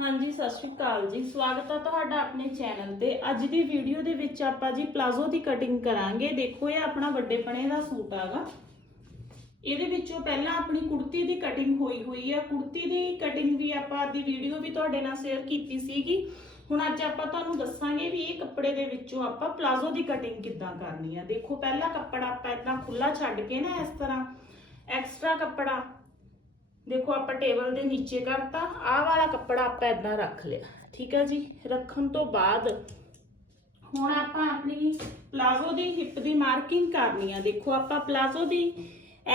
ਹਾਂਜੀ, ਸਤਿ ਸ਼੍ਰੀ ਅਕਾਲ ਜੀ। ਸਵਾਗਤ ਹੈ ਤੁਹਾਡਾ ਆਪਣੇ ਚੈਨਲ ਤੇ। ਅੱਜ ਦੀ ਵੀਡੀਓ ਦੇ ਵਿੱਚ ਆਪਾਂ ਜੀ ਪਲਾਜ਼ੋ ਦੀ ਕਟਿੰਗ ਕਰਾਂਗੇ। ਦੇਖੋ, ਇਹ ਆਪਣਾ ਵੱਡੇਪਣੇ ਦਾ ਸੂਟ ਆਗਾ। ਇਹਦੇ ਵਿੱਚੋਂ ਪਹਿਲਾਂ ਆਪਣੀ ਕੁੜਤੀ ਦੀ ਕਟਿੰਗ ਹੋਈ ਹੋਈ ਹੈ ਕੁੜਤੀ ਦੀ ਕਟਿੰਗ ਵੀ ਆਪਾਂ ਦੀ ਵੀਡੀਓ ਵੀ ਤੁਹਾਡੇ ਨਾਲ ਸ਼ੇਅਰ ਕੀਤੀ ਸੀਗੀ। ਹੁਣ ਅੱਜ ਆਪਾਂ ਤੁਹਾਨੂੰ ਦੱਸਾਂਗੇ ਵੀ ਇਹ ਕੱਪੜੇ ਦੇ ਵਿੱਚੋਂ ਆਪਾਂ ਪਲਾਜ਼ੋ ਦੀ ਕਟਿੰਗ ਕਿੱਦਾਂ ਕਰਨੀ ਆ। ਦੇਖੋ, ਪਹਿਲਾ ਕੱਪੜਾ ਆਪਾਂ ਇਦਾਂ ਖੁੱਲਾ ਛੱਡ ਕੇ ਨਾ ਇਸ ਤਰ੍ਹਾਂ ਐਕਸਟਰਾ ਕੱਪੜਾ ਦੇਖੋ ਆਪਾਂ ਟੇਬਲ ਦੇ ਨੀਚੇ ਕਰਤਾ, ਆਹ ਵਾਲਾ ਕੱਪੜਾ ਆਪਾਂ ਇਦਾਂ ਰੱਖ ਲਿਆ। ਠੀਕ ਹੈ ਜੀ? ਰੱਖਣ ਤੋਂ ਬਾਅਦ ਹੁਣ ਆਪਾਂ ਆਪਣੀ ਪਲਾਜ਼ੋ ਦੀ ਹਿੱਪ ਦੀ ਮਾਰਕਿੰਗ ਕਰਨੀ ਆ। ਦੇਖੋ ਆਪਾਂ ਪਲਾਜ਼ੋ ਦੀ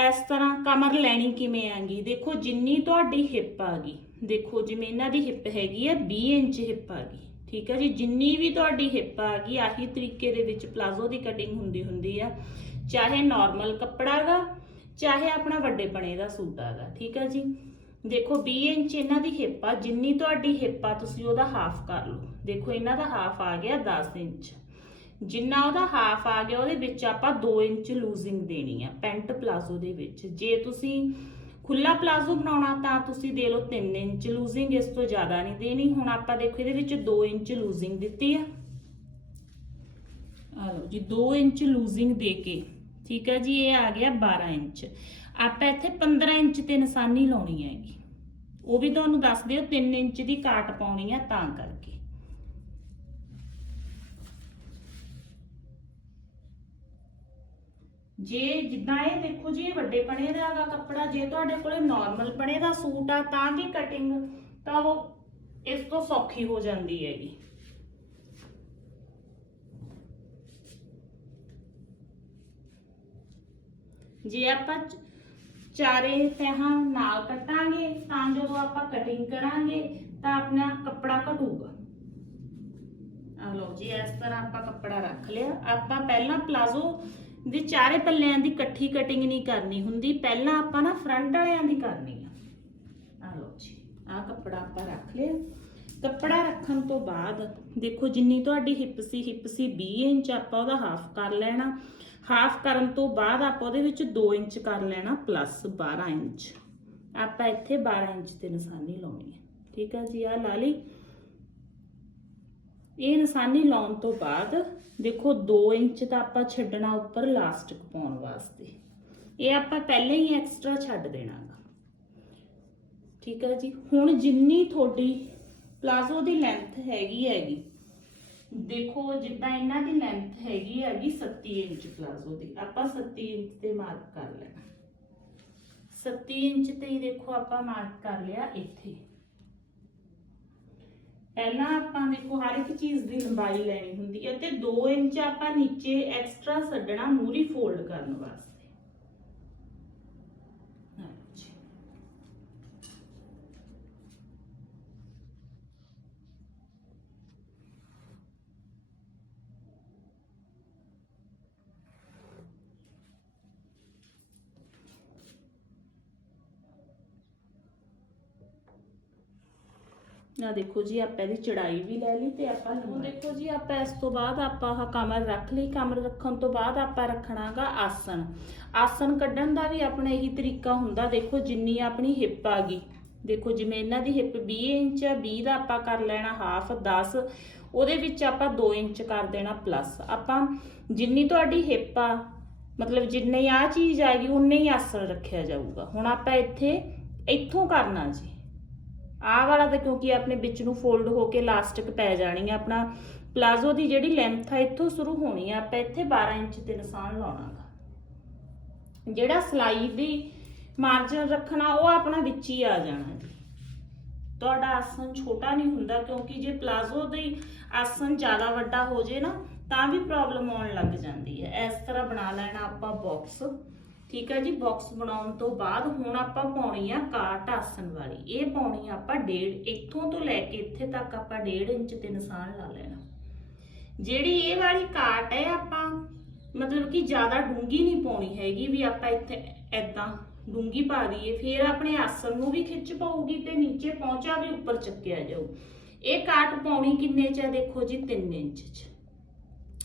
ਇਸ ਤਰ੍ਹਾਂ ਕਮਰ ਲੈਣੀ ਕਿਵੇਂ ਆਂਗੀ? ਦੇਖੋ ਜਿੰਨੀ ਤੁਹਾਡੀ ਹਿੱਪ ਆ ਗਈ। ਦੇਖੋ ਜਿਵੇਂ ਇਹਨਾਂ ਦੀ ਹਿੱਪ ਹੈਗੀ ਆ 20 ਇੰਚ ਹਿੱਪ ਆ ਗਈ। ਠੀਕ ਹੈ ਜੀ? ਜਿੰਨੀ ਵੀ ਤੁਹਾਡੀ ਹਿੱਪ ਆ ਗਈ, ਆਹੀ ਤਰੀਕੇ ਦੇ ਵਿੱਚ ਪਲਾਜ਼ੋ ਦੀ ਕਟਿੰਗ ਹੁੰਦੀ ਹੁੰਦੀ ਆ। ਚਾਹੇ ਨਾਰਮਲ ਕੱਪੜਾ ਗਾ ਚਾਹੇ ਆਪਣਾ ਵੱਡੇ ਬਣੇ ਦਾ ਸੂਟ ਆਗਾ, ਠੀਕ ਆ ਜੀ? ਦੇਖੋ 20 ਇੰਚ ਇਹਨਾਂ ਦੀ ਹਿੱਪ ਆ, ਜਿੰਨੀ ਤੁਹਾਡੀ ਹਿੱਪ ਆ, ਤੁਸੀਂ ਉਹਦਾ ਹਾਫ ਕਰ ਲਓ। ਦੇਖੋ, ਇਹਨਾਂ ਦਾ ਹਾਫ ਆ ਗਿਆ 10 ਇੰਚ। ਜਿੰਨਾ ਉਹਦਾ ਹਾਫ ਆ ਗਿਆ, ਉਹਦੇ ਵਿੱਚ ਆਪਾਂ 2 ਇੰਚ ਲੂਜ਼ਿੰਗ ਦੇਣੀ ਆ, ਪੈਂਟ ਪਲਾਜ਼ੋ ਦੇ ਵਿੱਚ। ਜੇ ਤੁਸੀਂ ਖੁੱਲਾ ਪਲਾਜ਼ੋ ਬਣਾਉਣਾ, ਤਾਂ ਤੁਸੀਂ ਦੇ ਲਓ 3 ਇੰਚ ਲੂਜ਼ਿੰਗ ਇਸ ਤੋਂ ਜ਼ਿਆਦਾ ਨਹੀਂ ਦੇਣੀ। ਹੁਣ ਆਪਾਂ ਦੇਖੋ, ਇਹਦੇ ਵਿੱਚ 2 ਇੰਚ ਲੂਜ਼ਿੰਗ ਦਿੱਤੀ ਆ। ਆ ਲਓ ਜੀ 2 ਇੰਚ ਲੂਜ਼ਿੰਗ ਦੇ ਕੇ ਠੀਕ ਹੈ ਜੀ, ਇਹ ਆ ਗਿਆ 12 ਇੰਚ। ਆਪਾਂ ਇੱਥੇ 15 ਇੰਚ ਤੇ ਨਿਸ਼ਾਨੀ ਲਾਉਣੀ ਹੈਗੀ। ਉਹ ਵੀ ਤੁਹਾਨੂੰ ਦੱਸ ਦਿਓ 3 ਇੰਚ ਦੀ ਕਾਟ ਪਾਉਣੀ ਆ ਤਾਂ ਕਰਕੇ। ਜੇ ਜਿੱਦਾਂ ਇਹ ਦੇਖੋ ਜੀ, ਇਹ ਵੱਡੇ ਪਣੇ ਦਾ ਹੈਗਾ ਕੱਪੜਾ, ਜੇ ਤੁਹਾਡੇ ਕੋਲੇ ਨਾਰਮਲ ਪਣੇ ਦਾ ਸੂਟ ਆ, ਤਾਂ ਦੀ ਕਟਿੰਗ ਤਾਂ ਉਹ ਇਸ ਤੋਂ ਸੌਖੀ ਹੋ ਜਾਂਦੀ ਹੈਗੀ। ਜੇ ਆਪਾਂ ਚਾਰੇ ਤਹਾਂ ਨਾਲ ਕੱਟਾਂਗੇ, ਤਾਂ ਜਦੋਂ ਆਪਾਂ ਕਟਿੰਗ ਕਰਾਂਗੇ, ਤਾਂ ਆਪਣਾ ਕੱਪੜਾ ਘਟੂਗਾ। ਆ ਲਓ ਜੀ, ਇਸ ਤਰ੍ਹਾਂ ਆਪਾਂ ਕੱਪੜਾ ਰੱਖ ਲਿਆ। ਆਪਾਂ ਪਹਿਲਾਂ ਪਲਾਜ਼ੋ ਦੇ ਚਾਰੇ ਪੱਲਿਆਂ ਦੀ ਇਕੱਠੀ ਕਟਿੰਗ ਨਹੀਂ ਕਰਨੀ ਹੁੰਦੀ। ਪਹਿਲਾਂ ਆਪਾਂ ਨਾ ਫਰੰਟ ਵਾਲਿਆਂ ਦੀ ਕਰਨੀ ਆ। ਆ ਲਓ ਜੀ ਆ ਕੱਪੜਾ ਆਪਾਂ ਰੱਖ ਲਿਆ। ਕੱਪੜਾ ਰੱਖਣ ਤੋਂ ਬਾਅਦ ਦੇਖੋ, ਜਿੰਨੀ ਤੁਹਾਡੀ ਹਿੱਪ ਸੀ ਹਿੱਪ ਸੀ 20 ਇੰਚ, ਆਪਾਂ ਉਹਦਾ ਹਾਫ ਕਰ ਲੈਣਾ। ਹਾਫ ਕਰਨ ਤੋਂ ਬਾਅਦ ਆਪਾਂ ਉਹਦੇ ਵਿੱਚ 2 ਇੰਚ ਕਰ ਲੈਣਾ ਪਲੱਸ 12 ਇੰਚ। ਆਪਾਂ ਇੱਥੇ 12 ਇੰਚ ਤੇ ਨਿਸ਼ਾਨੀ ਲਾਉਣੀ ਹੈ। ਠੀਕ ਹੈ ਜੀ ਆ ਲਾ ਲਈ। ਇਹ ਨਿਸ਼ਾਨੀ ਲਾਉਣ ਤੋਂ ਬਾਅਦ ਦੇਖੋ 2 ਇੰਚ ਤਾਂ ਆਪਾਂ ਛੱਡਣਾ ਉੱਪਰ ਲਾਸਟਿਕ ਪਾਉਣ ਵਾਸਤੇ। ਇਹ ਆਪਾਂ ਪਹਿਲਾਂ ਹੀ ਐਕਸਟਰਾ ਛੱਡ ਦੇਣਾਗਾ। ਠੀਕ ਹੈ ਜੀ, ਹੁਣ ਜਿੰਨੀ ਤੁਹਾਡੀ ਪਲਾਜ਼ੋ ਦੀ ਲੈਂਥ ਹੈਗੀ ਹੈਗੀ ਦੇਖੋ, ਜਿੱਦਾਂ ਇਹਨਾਂ ਦੀ ਲੈਂਥ ਹੈਗੀ ਹੈਗੀ 37 ਇੰਚ ਪਲਾਜ਼ੋ ਦੀ ਆਪਾਂ 37 ਇੰਚ ਤੇ ਮਾਰਕ ਕਰ ਲੈਣਾ। 37 ਇੰਚ ਤੇ ਹੀ ਦੇਖੋ, ਆਪਾਂ ਮਾਰਕ ਕਰ ਲਿਆ ਇੱਥੇ। ਪਹਿਲਾਂ ਆਪਾਂ ਦੇਖੋ, ਹਰ ਇੱਕ ਚੀਜ਼ ਦੀ ਲੰਬਾਈ ਲੈਣੀ ਹੁੰਦੀ ਹੈ ਤੇ 2 ਇੰਚ ਆਪਾਂ ਨੀਚੇ ਐਕਸਟਰਾ ਛੱਡਣਾ ਮੂਰੀ ਫੋਲਡ ਕਰਨ ਵਾਸਤੇ ਹਾਂਜੀ ਆ ਦੇਖੋ ਜੀ, ਆਪਾਂ ਇਹਦੀ ਚੜਾਈ ਵੀ ਲੈ ਲਈ ਤੇ ਆਪਾਂ ਨੂੰ ਦੇਖੋ ਜੀ, ਆਪਾਂ ਇਸ ਤੋਂ ਬਾਅਦ ਆਪਾਂ ਆਹ ਕਮਰ ਰੱਖ ਲਈ। ਕਮਰ ਰੱਖਣ ਤੋਂ ਬਾਅਦ ਆਪਾਂ ਰੱਖਣਾਗਾ ਆਸਣ। ਆਸਣ ਕੱਢਣ ਦਾ ਵੀ ਆਪਣਾ ਇਹੀ ਤਰੀਕਾ ਹੁੰਦਾ। ਦੇਖੋ ਜਿੰਨੀ ਆਪਣੀ ਹਿੱਪ ਆ ਗਈ। ਦੇਖੋ ਜਿਵੇਂ ਇਹਨਾਂ ਦੀ ਹਿੱਪ 20 ਇੰਚ ਆ 20 ਦਾ ਆਪਾਂ ਕਰ ਲੈਣਾ ਹਾਫ 10 ਉਹਦੇ ਵਿੱਚ ਆਪਾਂ 2 ਇੰਚ ਕਰ ਦੇਣਾ ਪਲੱਸ ਆਪਾਂ ਜਿੰਨੀ ਤੁਹਾਡੀ ਹਿੱਪ ਆ, ਮਤਲਬ ਜਿੰਨੀ ਆ ਚੀਜ਼ ਆਏਗੀ ਉਨੇ ਹੀ ਆਸਣ ਰੱਖਿਆ ਜਾਊਗਾ। ਹੁਣ ਆਪਾਂ ਇੱਥੇ ਇੱਥੋਂ ਕਰਨਾ ਜੀ। ਆਹ ਵਾਲਾ ਤਾਂ ਕਿਉਂਕਿ ਆਪਣੇ ਵਿੱਚ ਨੂੰ ਫੋਲਡ ਹੋ ਕੇ ਲਾਸਟਿਕ ਪੈ ਜਾਣੀ ਆ, ਆਪਣਾ ਪਲਾਜ਼ੋ ਦੀ ਜਿਹੜੀ ਲੈਂਥ ਆ, ਇੱਥੋਂ ਸ਼ੁਰੂ ਹੋਣੀ ਆ, ਆਪਾਂ ਇੱਥੇ 12 ਇੰਚ ਤੇ ਨਿਸ਼ਾਨ ਲਾਉਣਾਗਾ ਜਿਹੜਾ ਸਲਾਈ ਦੀ ਮਾਰਜਨ ਰੱਖਣਾ, ਉਹ ਆਪਣਾ ਵਿੱਚ ਹੀ ਆ ਜਾਣਾ ਜੀ। ਤੁਹਾਡਾ ਆਸਨ ਛੋਟਾ ਨਹੀਂ ਹੁੰਦਾ, ਕਿਉਂਕਿ ਜੇ ਪਲਾਜ਼ੋ ਦੀ ਆਸਨ ਜ਼ਿਆਦਾ ਵੱਡਾ ਹੋ ਜੇ ਨਾ, ਤਾਂ ਵੀ ਪ੍ਰੋਬਲਮ ਆਉਣ ਲੱਗ ਜਾਂਦੀ ਹੈ। ਇਸ ਤਰ੍ਹਾਂ ਬਣਾ ਲੈਣਾ ਆਪਾਂ ਬਾਕਸ ਠੀਕ ਆ ਜੀ ਬਾਕਸ ਬਣਾਉਣ ਤੋਂ ਬਾਅਦ ਹੁਣ ਆਪਾਂ ਪਾਉਣੀ ਆ ਕਾਟ ਆਸਨ ਵਾਲੀ। ਇਹ ਪਾਉਣੀ ਆਪਾਂ ਡੇਢ, ਇੱਥੋਂ ਤੋਂ ਲੈ ਕੇ ਇੱਥੇ ਤੱਕ ਆਪਾਂ ਡੇਢ ਇੰਚ ਤੇ ਨਿਸ਼ਾਨ ਲਾ ਲੈਣਾ। ਜਿਹੜੀ ਇਹ ਵਾਲੀ ਕਾਟ ਹੈ, ਆਪਾਂ ਮਤਲਬ ਕਿ ਜ਼ਿਆਦਾ ਡੂੰਗੀ ਨਹੀਂ ਪਾਉਣੀ ਹੈਗੀ ਵੀ ਆਪਾਂ ਇੱਥੇ ਐਦਾਂ ਡੂੰਗੀ ਪਾ ਦਈਏ, ਫਿਰ ਆਪਣੇ ਆਸਨ ਨੂੰ ਵੀ ਖਿੱਚ ਪਾਊਗੀ ਤੇ ਨੀਚੇ ਪਹੁੰਚਾ ਵੀ ਉੱਪਰ ਚੱਕਿਆ ਜਾਊ। ਇਹ ਕਾਟ ਪਾਉਣੀ ਕਿੰਨੇ ਚ ਹੈ, ਦੇਖੋ ਜੀ 3 ਇੰਚ ਚ।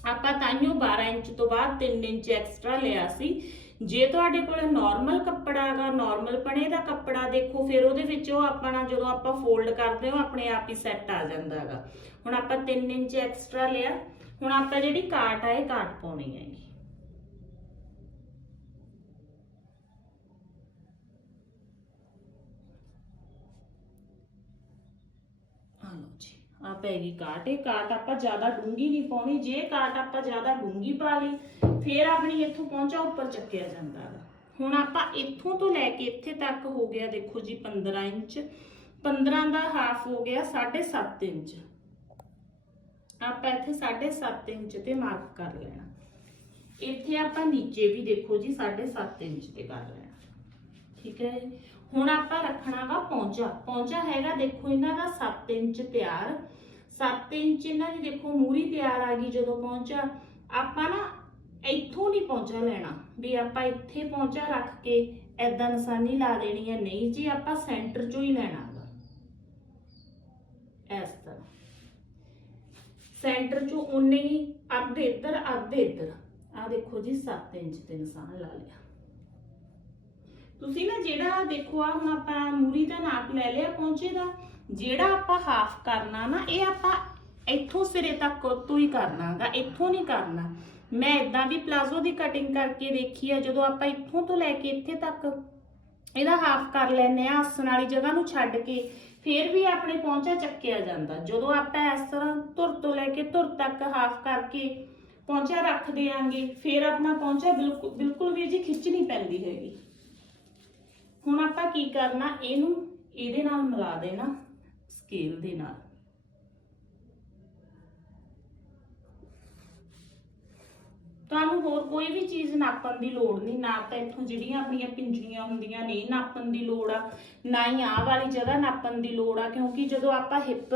ਆਪਾਂ ਤਾਈਓ 12 ਇੰਚ ਤੋਂ ਬਾਅਦ 3 ਇੰਚ ਐਕਸਟਰਾ ਲਿਆ ਸੀ। ਜੇ ਤੁਹਾਡੇ ਕੋਲ ਨਾਰਮਲ ਕੱਪੜਾ ਹੈਗਾ ਨਾਰਮਲ ਪਣੇ ਦਾ ਕੱਪੜਾ ਦੇਖੋ, ਫਿਰ ਉਹਦੇ ਵਿੱਚ ਉਹ ਆਪਣਾ ਜਦੋਂ ਆਪਾਂ ਫੋਲਡ ਕਰਦੇ ਹਾਂ ਆਪਣੇ ਆਪ ਹੀ ਸੈੱਟ ਆ ਜਾਂਦਾ ਹੈਗਾ। ਹੁਣ ਆਪਾਂ 3 ਇੰਚ ਐਕਸਟਰਾ ਲਿਆ, ਹੁਣ ਆਪਾਂ ਜਿਹੜੀ ਕਾਟ ਆ, ਇਹ ਕਾਟ ਪਾਉਣੀ ਹੈਗੀ। ਆ ਜੀ। ਆ ਪੈ ਗਈ ਕਾਟ, ਇਹ ਕਾਟ ਆਪਾਂ ਜ਼ਿਆਦਾ ਡੂੰਗੀ ਨਹੀਂ ਪਾਉਣੀ, ਜੇ ਕਾਟ ਆਪਾਂ ਜ਼ਿਆਦਾ ਡੂੰਗੀ ਪਾ ਲਈ, ਫਿਰ ਆਪਣੀ ਇੱਥੋਂ ਪਹੁੰਚਾ ਉੱਪਰ ਚੱਕਿਆ ਜਾਂਦਾ ਹੈ ਹੁਣ ਆਪਾਂ ਇੱਥੋਂ ਤੋਂ ਲੈ ਕੇ ਇੱਥੇ ਤੱਕ ਹੋ ਗਿਆ, ਦੇਖੋ ਜੀ 15 ਇੰਚ। 15 ਦਾ ਹਾਫ ਹੋ ਗਿਆ 7.5 ਇੰਚ। ਆਪਾਂ ਇੱਥੇ 7.5 ਇੰਚ ਤੇ ਮਾਰਕ ਕਰ ਲੈਣਾ। ਇੱਥੇ ਆਪਾਂ ਨੀਚੇ ਵੀ ਦੇਖੋ ਜੀ 7.5 ਇੰਚ ਤੇ ਕਰ ਲੈਣਾ। ਠੀਕ ਹੈ ਹੁਣ ਆਪਾਂ ਰੱਖਣਾਗਾ ਪੌਂਚਾ। ਪੌਂਚਾ ਹੈਗਾ ਦੇਖੋ ਇਹਨਾਂ ਦਾ 7 ਇੰਚ ਤਿਆਰ। 7 ਇੰਚ ਇਹਨਾਂ ਦੀ ਦੇਖੋ ਮੂਰੀ ਤਿਆਰ ਆ ਗਈ ਜਦੋਂ ਪੌਂਚਾ। ਆਪਾਂ ਨਾ ਇੱਥੋਂ ਨਹੀਂ ਪੌਂਚਾ ਲੈਣਾ ਵੀ ਆਪਾਂ ਇੱਥੇ ਪੌਂਚਾ ਰੱਖ ਕੇ ਐਦਾਂ ਨਿਸ਼ਾਨੀ ਲਾ ਦੇਣੀ ਹੈ ਨਹੀਂ ਜੀ, ਆਪਾਂ ਸੈਂਟਰ ਚੋਂ ਹੀ ਲੈਣਾ ਗਾ। ਇਸ ਤਰ੍ਹਾਂ। ਸੈਂਟਰ ਚੋਂ ਉਨੇ ਹੀ ਅੱਧੇ ਇੱਧਰ ਅੱਧੇ ਇੱਧਰ। ਆ ਦੇਖੋ ਜੀ 7 ਇੰਚ ਤੇ ਨਿਸ਼ਾਨ ਲਾ ਲਿਆ। ਤੁਸੀਂ ਨਾ ਜਿਹੜਾ ਦੇਖੋ ਆ, ਹੁਣ ਆਪਾਂ ਮੂਰੀ ਦਾ ਨਾਪ ਲੈ ਲਿਆ ਪਹੁੰਚੇ ਦਾ, ਜਿਹੜਾ ਆਪਾਂ ਹਾਫ ਕਰਨਾ ਨਾ, ਇਹ ਆਪਾਂ ਇੱਥੋਂ ਸਿਰੇ ਤੱਕ ਤੋਂ ਹੀ ਕਰਨਾਗਾ ਇੱਥੋਂ ਨਹੀਂ ਕਰਨਾ। ਮੈਂ ਇਦਾਂ ਵੀ ਪਲਾਜ਼ੋ ਦੀ ਕਟਿੰਗ ਕਰਕੇ ਦੇਖੀ ਆ, ਜਦੋਂ ਆਪਾਂ ਇੱਥੋਂ ਤੋਂ ਲੈ ਕੇ ਇੱਥੇ ਤੱਕ ਇਹਦਾ ਹਾਫ ਕਰ ਲੈਨੇ ਆ ਆਸਣ ਵਾਲੀ ਜਗ੍ਹਾ ਨੂੰ ਛੱਡ ਕੇ, ਫਿਰ ਵੀ ਆਪਣੇ ਪਹੁੰਚਾ ਚੱਕਿਆ ਜਾਂਦਾ। ਜਦੋਂ ਆਪਾਂ ਇਸ ਤਰ੍ਹਾਂ ਧੁਰ ਤੋਂ ਲੈ ਕੇ ਧੁਰ ਤੱਕ ਹਾਫ ਕਰਕੇ ਪਹੁੰਚਾ ਰੱਖ ਦਿਆਂਗੇ, ਫਿਰ ਆਪਣਾ ਪਹੁੰਚਾ ਬਿਲਕੁਲ ਬਿਲਕੁਲ ਵੀ ਜੀ ਖਿੱਚ ਨਹੀਂ ਪੈਂਦੀ ਹੈਗੀ। ਹੁਣ ਆਪਾਂ ਕੀ ਕਰਨਾ, ਇਹਨੂੰ ਇਹਦੇ ਨਾਲ ਮਿਲਾ ਦੇਣਾ ਸਕੇਲ ਦੇ ਨਾਲ। ਤੁਹਾਨੂੰ ਹੋਰ ਕੋਈ ਵੀ ਚੀਜ਼ ਨਾਪਣ ਦੀ ਲੋੜ ਨਹੀਂ, ਨਾ ਤਾਂ ਇੱਥੋਂ ਜਿਹੜੀਆਂ ਆਪਣੀਆਂ ਪਿੰਜਰੀਆਂ ਹੁੰਦੀਆਂ ਨੇ ਨਾਪਣ ਦੀ ਲੋੜ ਆ। ਨਾ ਹੀ ਆਹ ਵਾਲੀ ਜਗ੍ਹਾ ਨਾਪਣ ਦੀ ਲੋੜ ਆ, ਕਿਉਂਕਿ ਜਦੋਂ ਆਪਾਂ ਹਿੱਪ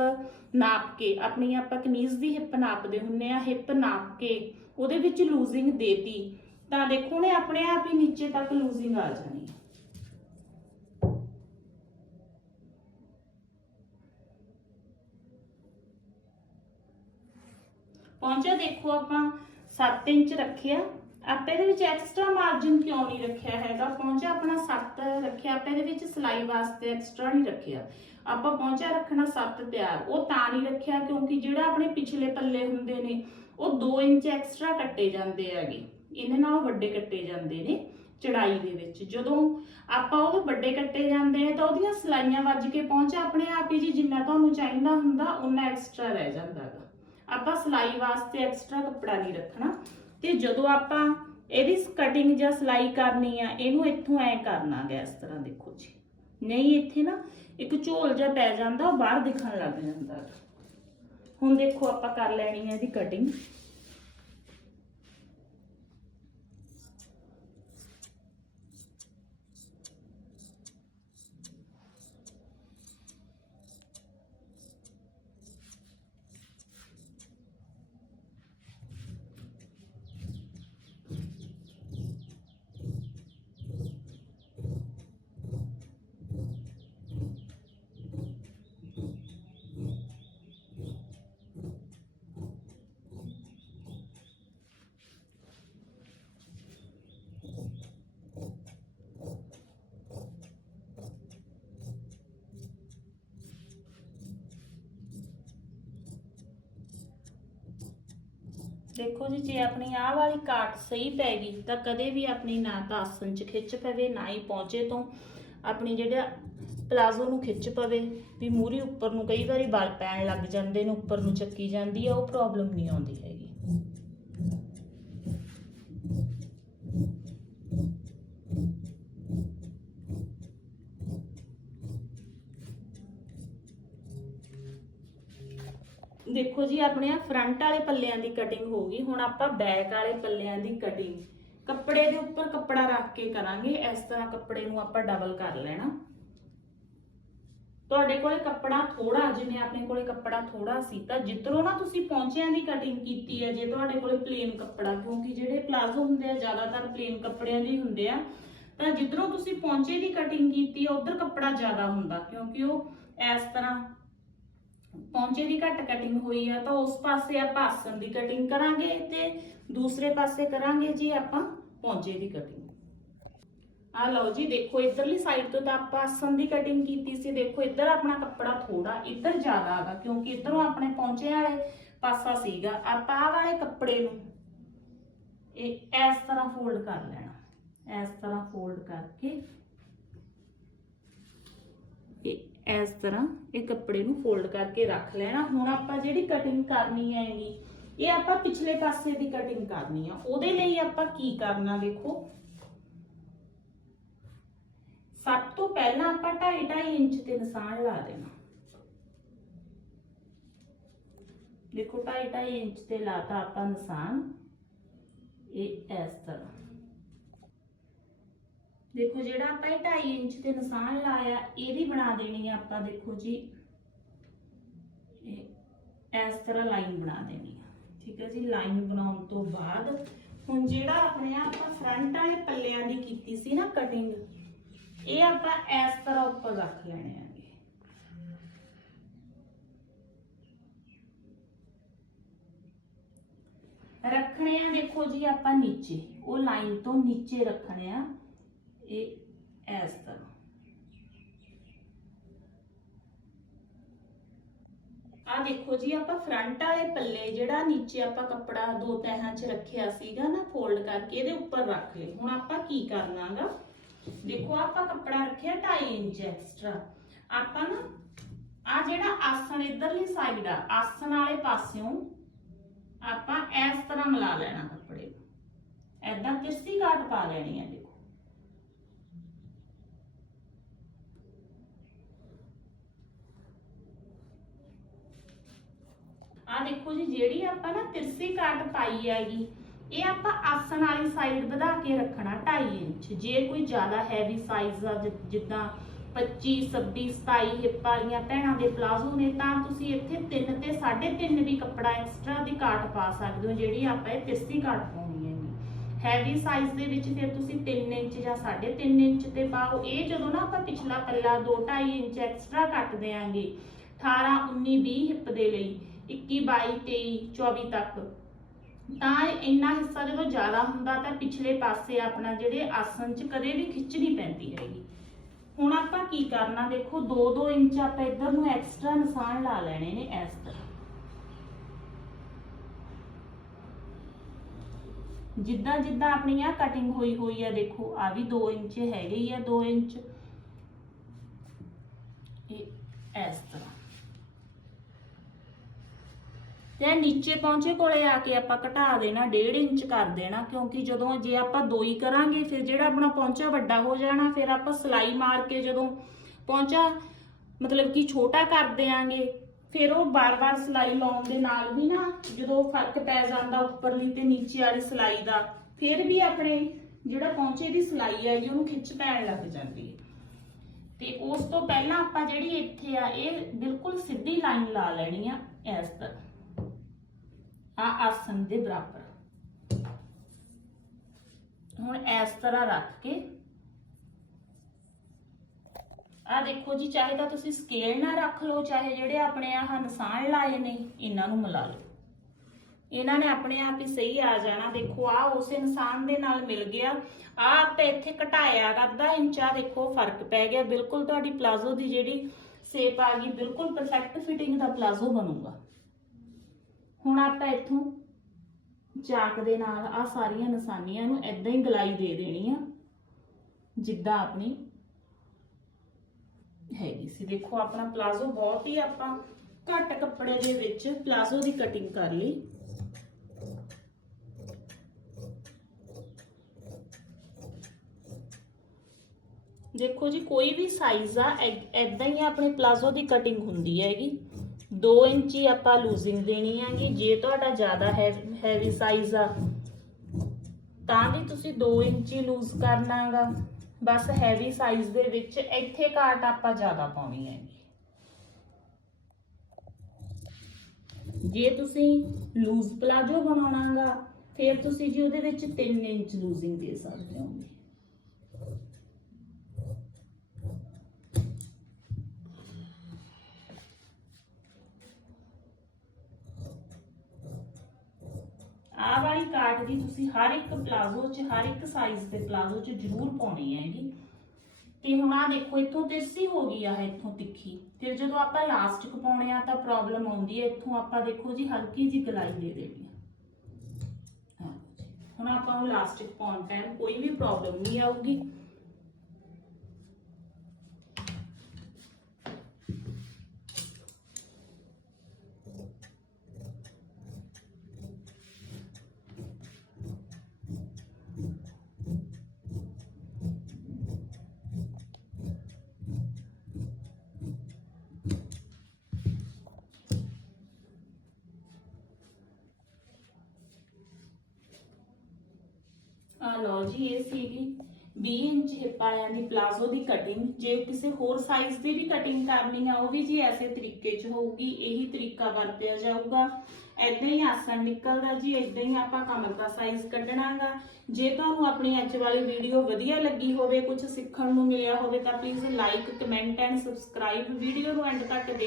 ਨਾਪ ਕੇ, ਆਪਣੀ ਆਪਾਂ ਕਮੀਜ਼ ਦੀ ਹਿੱਪ ਨਾਪਦੇ ਹੁੰਨੇ ਆ ਹਿੱਪ ਨਾਪ ਕੇ ਉਹਦੇ ਵਿੱਚ ਲੂਜ਼ਿੰਗ ਦੇਤੀ, ਤਾਂ ਦੇਖੋ ਨੇ ਆਪਣੇ ਆਪ ਹੀ ਨੀਚੇ ਤੱਕ ਲੂਜ਼ਿੰਗ ਆ ਜਾਣੀ। ਪਹੁੰਚਿਆ ਦੇਖੋ ਆਪਾਂ 7 ਇੰਚ ਰੱਖਿਆ। ਆਪਾਂ ਇਹਦੇ ਵਿੱਚ ਐਕਸਟਰਾ ਮਾਰਜਨ ਕਿਉਂ ਨਹੀਂ ਰੱਖਿਆ ਹੈਗਾ? ਪਹੁੰਚਿਆ ਆਪਣਾ 7 ਰੱਖਿਆ ਆਪਾਂ ਇਹਦੇ ਵਿੱਚ ਸਿਲਾਈ ਵਾਸਤੇ ਐਕਸਟਰਾ ਨਹੀਂ ਰੱਖਿਆ। ਆਪਾਂ ਪਹੁੰਚਿਆ ਰੱਖਣਾ 7 ਤਿਆਰ। ਉਹ ਤਾਂ ਨਹੀਂ ਰੱਖਿਆ ਕਿਉਂਕਿ ਜਿਹੜਾ ਆਪਣੇ ਪਿਛਲੇ ਪੱਲੇ ਹੁੰਦੇ ਨੇ, ਉਹ 2 ਇੰਚ ਐਕਸਟਰਾ ਕੱਟੇ ਜਾਂਦੇ ਹੈਗੇ। ਇਹਨਾਂ ਨਾਲੋਂ ਵੱਡੇ ਕੱਟੇ ਜਾਂਦੇ ਨੇ ਚੜਾਈ ਦੇ ਵਿੱਚ। ਜਦੋਂ ਆਪਾਂ ਉਹ ਵੱਡੇ ਕੱਟੇ ਜਾਂਦੇ ਨੇ, ਤਾਂ ਉਹਦੀਆਂ ਸਲਾਈਆਂ ਵੱਜ ਕੇ ਪਹੁੰਚਾ ਆਪਣੇ ਆਪ ਹੀ ਜੀ ਜਿੰਨਾ ਤੁਹਾਨੂੰ ਚਾਹੀਦਾ ਹੁੰਦਾ ਉਨਾ ਐਕਸਟਰਾ ਰਹਿ ਜਾਂਦਾ ਹੈਗਾ। ਆਪਾਂ ਸਲਾਈ ਵਾਸਤੇ ਐਕਸਟਰਾ ਕੱਪੜਾ ਨਹੀਂ ਰੱਖਣਾ। ਤੇ ਜਦੋਂ ਆਪਾਂ ਇਹਦੀ ਕਟਿੰਗ ਜਾਂ ਸਲਾਈ ਕਰਨੀ ਆ, ਇਹਨੂੰ ਇੱਥੋਂ ਐ ਕਰਨਾ ਗਿਆ ਇਸ ਤਰ੍ਹਾਂ ਦੇਖੋ ਜੀ। ਨਹੀਂ, ਇੱਥੇ ਨਾ ਇੱਕ ਝੋਲ ਜਿਹਾ ਪੈ ਜਾਂਦਾ, ਉਹ ਬਾਹਰ ਦਿਖਣ ਲੱਗ ਜਾਂਦਾ। ਹੁਣ ਦੇਖੋ ਆਪਾਂ ਕਰ ਲੈਣੀ ਹੈ ਇਹਦੀ ਕਟਿੰਗ ਦੇਖੋ ਜੀ, ਜੇ ਆਪਣੀ ਆਹ ਵਾਲੀ ਕਾਟ ਸਹੀ ਪੈ ਗਈ, ਤਾਂ ਕਦੇ ਵੀ ਆਪਣੀ ਨਾ ਤਾਂ ਆਸਨ ਚ ਖਿੱਚ ਪਵੇ, ਨਾ ਹੀ ਪਹੁੰਚੇ ਤੋਂ। ਆਪਣੀ ਜਿਹੜਾ ਪਲਾਜ਼ੋ ਨੂੰ ਖਿੱਚ ਪਵੇ, ਵੀ ਮੂਰੀ ਉੱਪਰ ਨੂੰ ਕਈ ਵਾਰੀ ਬਲ ਪੈਣ ਲੱਗ ਜਾਂਦੇ ਨੇ, ਉੱਪਰ ਨੂੰ ਚੱਕੀ ਜਾਂਦੀ ਆ, ਉਹ ਪ੍ਰੋਬਲਮ ਨਹੀਂ ਆਉਂਦੀ ਹੈਗੀ। ਦੇਖੋ ਜੀ, ਆਪਣੇ ਆ ਫਰੰਟ ਵਾਲੇ ਪੱਲਿਆਂ ਦੀ ਕਟਿੰਗ ਹੋ ਗਈ। ਹੁਣ ਆਪਾਂ ਬੈਕ ਵਾਲੇ ਪੱਲਿਆਂ ਦੀ ਕਟਿੰਗ ਕੱਪੜੇ ਦੇ ਉੱਪਰ ਕੱਪੜਾ ਰੱਖ ਕੇ ਕਰਾਂਗੇ। ਇਸ ਤਰ੍ਹਾਂ ਕੱਪੜੇ ਨੂੰ ਆਪਾਂ ਡਬਲ ਕਰ ਲੈਣਾ। ਤੁਹਾਡੇ ਕੋਲੇ ਕੱਪੜਾ ਥੋੜਾ ਜਿਵੇਂ ਆਪਣੇ ਕੋਲੇ ਕੱਪੜਾ ਥੋੜਾ ਸੀ, ਤਾਂ ਜਿੱਧਰੋਂ ਨਾ ਤੁਸੀਂ ਪੌਂਚਿਆਂ ਦੀ ਕਟਿੰਗ ਕੀਤੀ ਹੈ, ਜੇ ਤੁਹਾਡੇ ਕੋਲੇ ਪਲੇਨ ਕੱਪੜਾ, ਕਿਉਂਕਿ ਜਿਹੜੇ ਪਲਾਜ਼ੋ ਹੁੰਦੇ ਆ, ਜ਼ਿਆਦਾਤਰ ਪਲੇਨ ਕੱਪੜਿਆਂ ਦੇ ਹੁੰਦੇ ਆ, ਤਾਂ ਜਿੱਧਰੋਂ ਤੁਸੀਂ ਪੌਂਚੇ ਦੀ ਕਟਿੰਗ ਕੀਤੀ ਹੈ ਉਧਰ ਕੱਪੜਾ ਜ਼ਿਆਦਾ ਹੁੰਦਾ, ਕਿਉਂਕਿ ਉਹ ਇਸ ਤਰ੍ਹਾਂ ਪੌਂਚੇ ਦੀ ਘੱਟ ਕਟਿੰਗ ਹੋਈ ਆ ਤਾਂ ਉਸ ਪਾਸੇ ਆਪਾਂ ਆਸਨ ਦੀ ਕਟਿੰਗ ਕਰਾਂਗੇ ਤੇ ਦੂਸਰੇ ਪਾਸੇ ਕਰਾਂਗੇ ਜੀ ਆਪਾਂ ਪੌਂਚੇ ਦੀ ਕਟਿੰਗ ਆ ਲਓ ਜੀ, ਦੇਖੋ ਇਧਰਲੀ ਸਾਈਡ ਤੋਂ ਤਾਂ ਆਪਾਂ ਆਸਨ ਦੀ ਕਟਿੰਗ ਕੀਤੀ ਸੀ। ਦੇਖੋ ਇੱਧਰ ਆਪਣਾ ਕੱਪੜਾ ਥੋੜਾ ਇੱਧਰ ਜ਼ਿਆਦਾ ਆਗਾ ਕਿਉਂਕਿ ਇੱਧਰੋਂ ਆਪਣੇ ਪਹੁੰਚੇ ਵਾਲੇ ਪਾਸਾ ਸੀਗਾ। ਆਪਾਂ ਆਹ ਵਾਲੇ ਕੱਪੜੇ ਨੂੰ ਇਹ ਇਸ ਤਰ੍ਹਾਂ ਫੋਲਡ ਕਰ ਲੈਣਾ। ਇਸ ਤਰ੍ਹਾਂ ਫੋਲਡ ਕਰਕੇ ਇਹ ਇਸ ਤਰ੍ਹਾਂ ਇਹ ਕੱਪੜੇ ਨੂੰ ਫੋਲਡ ਕਰਕੇ ਰੱਖ ਲੈਣਾ। ਹੁਣ ਆਪਾਂ ਜਿਹੜੀ ਕਟਿੰਗ ਕਰਨੀ ਹੈਗੀ ਇਹ ਆਪਾਂ ਪਿਛਲੇ ਪਾਸੇ ਦੀ ਕਟਿੰਗ ਕਰਨੀ ਆ। ਉਹਦੇ ਲਈ ਆਪਾਂ ਕੀ ਕਰਨਾ ਦੇਖੋ? ਸਭ ਤੋਂ ਪਹਿਲਾਂ ਆਪਾਂ 2.5 2.5 ਇੰਚ ਤੇ ਨਿਸ਼ਾਨ ਲਾ ਦੇਣਾ। ਦੇਖੋ 2.5 2.5 ਇੰਚ ਤੇ ਲਾਤਾ ਆਪਾਂ ਨਿਸ਼ਾਨ। ਇਹ ਇਸ ਤਰ੍ਹਾਂ। ਦੇਖੋ ਜਿਹੜਾ ਆਪਾਂ ਇਹ 2.5 ਇੰਚ ਤੇ ਨਿਸ਼ਾਨ ਲਾਇਆ, ਇਹਦੀ ਬਣਾ ਦੇਣੀ ਆ ਆਪਾਂ ਦੇਖੋ ਜੀ। ਇਸ ਤਰ੍ਹਾਂ ਲਾਈਨ ਬਣਾ ਦੇਣੀ ਆ। ਠੀਕ ਹੈ ਜੀ ਲਾਈਨ ਬਣਾਉਣ ਤੋਂ ਬਾਅਦ ਹੁਣ ਜਿਹੜਾ ਆਪਣੇ ਆਪਾਂ ਫਰੰਟ ਵਾਲੇ ਪੱਲਿਆਂ ਦੀ ਕੀਤੀ ਸੀ ਨਾ ਕਟਿੰਗ ਇਹ ਆਪਾਂ ਇਸ ਤਰ੍ਹਾਂ ਉੱਪਰ ਰੱਖ ਲੈਣੇ ਆਗੇ। ਰੱਖਣੇ ਆ ਦੇਖੋ ਜੀ ਆਪਾਂ ਨੀਚੇ, ਉਹ ਲਾਈਨ ਤੋਂ ਨੀਚੇ ਰੱਖਣੇ ਆ। ਇਹ ਇਸ ਤਰ੍ਹਾਂ ਆ ਦੇਖੋ ਜੀ, ਆਪਾਂ ਫਰੰਟ ਵਾਲੇ ਪੱਲੇ ਜਿਹੜਾ ਨੀਚੇ ਆਪਾਂ ਕੱਪੜਾ ਦੋ ਤਹਾਂ 'ਚ ਰੱਖਿਆ ਸੀਗਾ ਨਾ ਫੋਲਡ ਕਰਕੇ ਇਹਦੇ ਉੱਪਰ ਰੱਖ ਲਏ। ਹੁਣ ਆਪਾਂ ਕੀ ਕਰਨਾਗਾ? ਦੇਖੋ, ਆਪਾਂ ਕੱਪੜਾ ਰੱਖਿਆ 2.5 ਇੰਚ ਐਕਸਟਰਾ ਆਪਾਂ ਨਾ ਆ ਜਿਹੜਾ ਆਸਣ ਇਧਰਲੀ ਸਾਈਡ ਆ, ਆਸਣ ਵਾਲੇ ਪਾਸਿਓਂ ਆਪਾਂ ਇਸ ਤਰ੍ਹਾਂ ਮਿਲਾ ਲੈਣਾ ਕੱਪੜੇ ਨੂੰ। ਐਦਾਂ ਤਿਰਸੀ ਕਾਟ ਪਾ ਲੈਣੀ ਹੈ ਦੇਖੋ ਆ ਦੇਖੋ ਜੀ, ਜਿਹੜੀ ਆਪਾਂ ਨਾ ਤਿਰਸੀ ਕਾਟ ਪਾਈ ਹੈਗੀ, ਇਹ ਆਪਾਂ ਆਸਣ ਵਾਲੀ ਸਾਈਡ ਵਧਾ ਕੇ ਰੱਖਣਾ 2.5 ਇੰਚ। ਜੇ ਕੋਈ ਜ਼ਿਆਦਾ ਹੈਵੀ ਸਾਈਜ਼ ਆ ਜਿੱਦਾਂ 25 26 27 ਹਿੱਪ ਵਾਲੀਆਂ ਭੈਣਾਂ ਦੇ ਪਲਾਜ਼ੋ ਨੇ, ਤਾਂ ਤੁਸੀਂ ਇੱਥੇ 3 ਤੇ 3.5 ਵੀ ਕੱਪੜਾ ਐਕਸਟਰਾ ਦੀ ਕਾਟ ਪਾ ਸਕਦੇ ਹੋ, ਜਿਹੜੀ ਆਪਾਂ ਇਹ ਤਿਰਸੀ ਕਾਟ ਪਾਉਣੀ ਹੈਗੀ। ਹੈਵੀ ਸਾਈਜ਼ ਦੇ ਵਿੱਚ ਫਿਰ ਤੁਸੀਂ 3 ਇੰਚ ਜਾਂ 3.5 ਇੰਚ ਤੇ ਪਾਓ। ਇਹ ਜਦੋਂ ਨਾ ਆਪਾਂ ਪਿਛਲਾ ਪੱਲਾ 2 2.5 ਇੰਚ ਐਕਸਟਰਾ ਕੱਟ ਦੇਾਂਗੇ 18 19 20 ਹਿੱਪ ਦੇ ਲਈ 21 22 23 24 ਤੱਕ ਤਾਂ ਇੰਨਾ ਹਿੱਸਾ ਜਦੋਂ ਜ਼ਿਆਦਾ ਹੁੰਦਾ ਤਾਂ ਪਿਛਲੇ ਪਾਸੇ ਆਪਣਾ ਜਿਹੜੇ ਆਸਨ 'ਚ ਕਦੇ ਵੀ ਖਿੱਚ ਨਹੀਂ ਪੈਂਦੀ ਹੈਗੀ ਹੁਣ ਆਪਾਂ ਕੀ ਕਰਨਾ ਦੇਖੋ 2-2 ਇੰਚ ਆਪਾਂ ਇੱਧਰ ਨੂੰ ਐਕਸਟਰਾ ਨਿਸ਼ਾਨ ਲਾ ਲੈਣੇ ਨੇ ਇਸ ਤਰ੍ਹਾਂ ਜਿੱਦਾਂ ਜਿੱਦਾਂ ਆਪਣੀ ਆ ਕਟਿੰਗ ਹੋਈ ਹੋਈ ਆ ਦੇਖੋ ਆ ਵੀ 2 ਇੰਚ ਹੈਗੇ ਹੀ ਆ 2 ਇੰਚ ਇਹ ਇਸ ਤਰ੍ਹਾਂ ਤੇ ਨੀਚੇ ਪਹੁੰਚੇ ਕੋਲੇ ਆ ਕੇ ਆਪਾਂ ਘਟਾ ਦੇਣਾ 1.5 ਇੰਚ ਕਰ ਦੇਣਾ, ਕਿਉਂਕਿ ਜਦੋਂ ਜੇ ਆਪਾਂ ਦੋ ਕਰਾਂਗੇ, ਫਿਰ ਜਿਹੜਾ ਆਪਣਾ ਪਹੁੰਚਾ ਵੱਡਾ ਹੋ ਜਾਣਾ, ਫਿਰ ਆਪਾਂ ਸਲਾਈ ਮਾਰ ਕੇ ਜਦੋਂ ਪਹੁੰਚਾ ਮਤਲਬ ਕਿ ਛੋਟਾ ਕਰ ਦੇਾਂਗੇ ਫਿਰ ਉਹ ਬਾਰ-ਬਾਰ ਸਲਾਈ ਲਾਉਣ ਦੇ ਨਾਲ ਵੀ ਨਾ ਜਦੋਂ ਫ਼ਰਕ ਪੈ ਜਾਂਦਾ ਉੱਪਰਲੀ ਤੇ ਨੀਚੇ ਵਾਲੀ ਸਲਾਈ ਦਾ, ਫਿਰ ਵੀ ਆਪਣੇ ਜਿਹੜਾ ਪਹੁੰਚੇ ਦੀ ਸਲਾਈ ਜੀ ਉਹਨੂੰ ਖਿੱਚ ਪੈਣ ਲੱਗ ਜਾਂਦੀ ਹੈ। ਤੇ ਉਸ ਤੋਂ ਪਹਿਲਾਂ ਆਪਾਂ ਜਿਹੜੀ ਇੱਥੇ ਆ, ਇਹ ਬਿਲਕੁਲ ਸਿੱਧੀ ਲਾਈਨ ਲਾ ਲੈਣੀ ਆ, ਇਸ ਤਰ੍ਹਾਂ। ਆ ਆਸਨ ਦੇ ਬਰਾਬਰ। ਹੁਣ ਇਸ ਤਰ੍ਹਾਂ ਰੱਖ ਕੇ ਆ ਦੇਖੋ ਜੀ, ਚਾਹੇ ਤਾਂ ਤੁਸੀਂ ਸਕੇਲ ਨਾਲ ਰੱਖ ਲਓ, ਚਾਹੇ ਜਿਹੜੇ ਆਪਣੇ ਆਹ ਨਿਸ਼ਾਨ ਲਾਏ ਨੇ, ਇਹਨਾਂ ਨੂੰ ਮਿਲਾ ਲਓ। ਇਹਨਾਂ ਨੇ ਆਪਣੇ ਆਪ ਹੀ ਸਹੀ ਆ ਜਾਣਾ। ਦੇਖੋ, ਆ ਉਸੇ ਨਿਸ਼ਾਨ ਦੇ ਨਾਲ ਮਿਲ ਗਿਆ। ਆ ਆਪਾਂ ਇੱਥੇ ਘਟਾਇਆ ਅੱਧਾ ਇੰਚ, ਆ ਦੇਖੋ, ਫ਼ਰਕ ਪੈ ਗਿਆ। ਬਿਲਕੁਲ ਤੁਹਾਡੀ ਪਲਾਜ਼ੋ ਦੀ ਜਿਹੜੀ ਸ਼ੇਪ ਆ ਗਈ, ਬਿਲਕੁਲ ਪਰਫੈਕਟ ਫਿਟਿੰਗ ਦਾ ਪਲਾਜ਼ੋ ਬਣੂਗਾ। ਹੁਣ ਆਪਾਂ ਇੱਥੋਂ ਚਾਕ ਦੇ ਨਾਲ ਆ ਸਾਰੀਆਂ ਨਿਸ਼ਾਨੀਆਂ ਨੂੰ ਐਦਾਂ ਹੀ ਗਲਾਈ ਦੇ ਦੇਣੀ ਆ ਜਿੱਦਾਂ ਆਪਣੀ ਹੈਗੀ ਸੀ। ਦੇਖੋ, ਆਪਣਾ ਪਲਾਜ਼ੋ ਬਹੁਤ ਹੀ ਆਪਾਂ ਘੱਟ ਕੱਪੜੇ ਦੇ ਵਿੱਚ ਪਲਾਜ਼ੋ ਦੀ ਕਟਿੰਗ ਕਰ ਲਈ। ਦੇਖੋ ਜੀ, ਕੋਈ ਵੀ ਸਾਈਜ਼ ਆ ਐਦਾਂ ਹੀ ਆਪਣੇ ਪਲਾਜ਼ੋ ਦੀ ਕਟਿੰਗ ਹੁੰਦੀ ਹੈਗੀ। 2 ਇੰਚੀ ਆਪਾਂ ਲੂਜ਼ਿੰਗ ਦੇਣੀ ਹੈਗੀ, ਜੇ ਤੁਹਾਡਾ ਜ਼ਿਆਦਾ ਹੈਵੀ ਸਾਈਜ਼ ਆ, ਤਾਂ ਵੀ ਤੁਸੀਂ 2 ਇੰਚੀ ਲੂਜ਼ ਕਰਨਾਗਾ ਬਸ ਹੈਵੀ ਸਾਈਜ਼ ਦੇ ਵਿੱਚ ਇੱਥੇ ਕਾਟ ਆਪਾਂ ਜ਼ਿਆਦਾ ਪਾਉਣੀ ਹੈਗੀ। ਜੇ ਤੁਸੀਂ ਲੂਜ਼ ਪਲਾਜੋ ਬਣਾਉਣਾਗਾ ਫਿਰ ਤੁਸੀਂ ਜੀ ਉਹਦੇ ਵਿੱਚ 3 ਇੰਚ ਲੂਜ਼ਿੰਗ ਦੇ ਸਕਦੇ ਹੋਗੇ। ਵਾਲੀ ਤੁਸੀਂ ਹਰ ਇੱਕ ਪਲਾਜ਼ੋ 'ਚ, ਹਰ ਇੱਕ ਸਾਈਜ਼ ਦੇ ਪਲਾਜ਼ੋ 'ਚ ਜ਼ਰੂਰ ਪਾਉਣੀ ਹੈਗੀ। ਤੇ ਹੁਣ ਆ ਦੇਖੋ, ਇੱਥੋਂ ਤਿਰਸੀ ਹੋ ਗਈ ਆ ਇੱਥੋਂ ਤਿੱਖੀ। ਫਿਰ ਜਦੋਂ ਆਪਾਂ ਇਲਾਸਟਿਕ ਪਾਉਣੇ ਆ ਤਾਂ ਪ੍ਰੋਬਲਮ ਆਉਂਦੀ ਹੈ, ਇੱਥੋਂ ਆਪਾਂ ਦੇਖੋ ਜੀ ਹਲਕੀ ਜੀ ਗਲਾਈ ਦੇ ਦੇਣੀ ਹੁਣ ਆਪਾਂ ਨੂੰ ਇਲਾਸਟਿਕ ਪਾਉਣ ਟਾਈਮ ਕੋਈ ਵੀ ਪ੍ਰੋਬਲਮ ਨਹੀਂ ਆਊਗੀ। ਆ ਇਹ ਸੀਗੀ 20 ਇੰਚ ਹਿੱਪ ਆਇਆ ਦੀ ਪਲਾਜ਼ੋ ਦੀ ਕਟਿੰਗ ਜੇ ਕਿਸੇ ਹੋਰ ਸਾਈਜ਼ ਦੀ ਵੀ ਕਟਿੰਗ ਕਰਨੀ ਆ, ਉਹ ਵੀ ਜੀ ਐਸੇ ਤਰੀਕੇ 'ਚ ਹੋਊਗੀ, ਇਹੀ ਤਰੀਕਾ ਵਰਤਿਆ ਜਾਊਗਾ। ਐਦਾਂ ਹੀ ਆਸਣ ਨਿਕਲਦਾ ਜੀ ਐਦਾਂ ਹੀ ਆਪਾਂ ਕਮਰ ਦਾ ਸਾਈਜ਼ ਕੱਢਣਾਗਾ। ਜੇ ਤੁਹਾਨੂੰ ਆਪਣੀ ਅੱਜ ਵਾਲੀ ਵੀਡੀਓ ਵਧੀਆ ਲੱਗੀ ਹੋਵੇ ਕੁਝ ਸਿੱਖਣ ਨੂੰ ਮਿਲਿਆ ਹੋਵੇ, ਤਾਂ please like comment and subscribe video ਨੂੰ ਐਂਡ ਤੱਕ ਦੇਖੋ